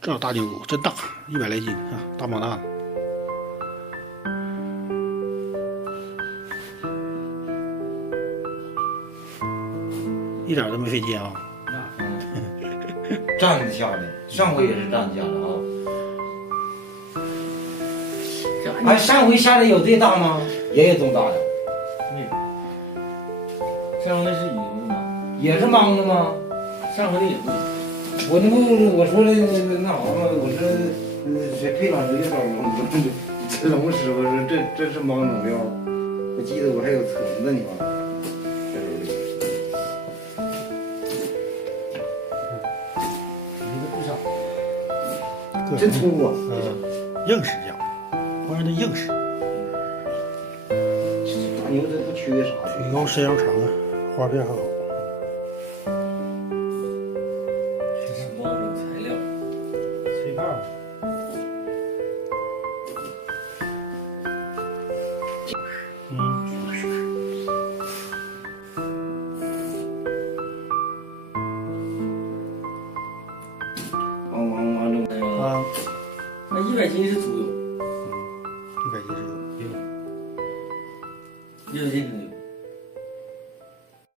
这大筋骨真大，100来斤啊，大膀大的。一点都没费劲啊。站着下的，上回也是站着下的啊。哎，上回下的有这大吗？也有这么大的。上回那是羽绒的，也是mang的吗？上回的也不行。我说的那啥嘛，我说谁配上谁的招吗？这龙师傅说这是mang种料，我记得我还有册子呢，你看。真粗啊！硬实呀，关键它硬实。大牛这不缺啥？腿高身腰长啊，花片还好。这是某种材料，脆泡。啊，那100斤是猪肉，100斤是有。，100斤是有。